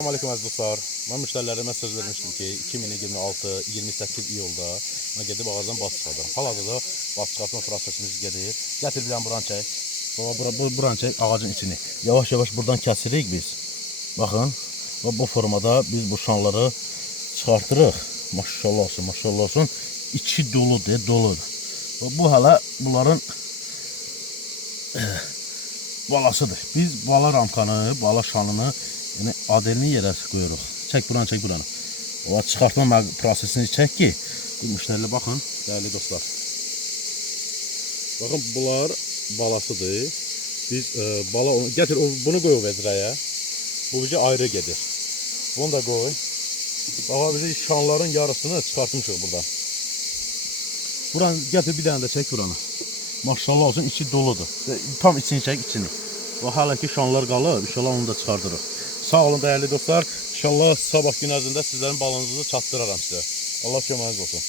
Selamünaleyküm aziz dostlar. Ben müşterilerime söz vermiştim ki 2026-28 iyulda ben gedib ağızdan bas çıxardım. Hal-hazırda bas çıxartma prosesimiz gedir. Gətir bir buran çək. Baba buran çək ağacın içini. Yavaş yavaş buradan kəsirik biz. Bakın bu formada biz bu şanları çıxartırıq. Maşallah olsun, maşallah olsun. İçi doludur, doludur. Bu hala bunların balasıdır. Biz bala ramkanı, bala şanını yani adelini yerə qoyuruq. Çək buranı, çək buranı. O çıxartma prosesini çək ki, müştərilə baxın, değerli dostlar. Bakın bunlar balasıdır. Biz bala gətir bunu qoy o vedrəyə. Bu bizi ayrı gedir. Bunu da qoy. Baxa bizi şanların yarısını çıxartmışıq buradan. Buranı gətir bir dənə də çək buranı. Maşallah olsun, içi doludur. Tam içini çək, içini. Və hala ki şanlar qalır, inşallah onu da çıxardırıq. Sağ olun değerli dostlar. İnşallah sabah gün ərzində sizlərin balınızı çatdıraram sizə. Allah köməyiniz olsun.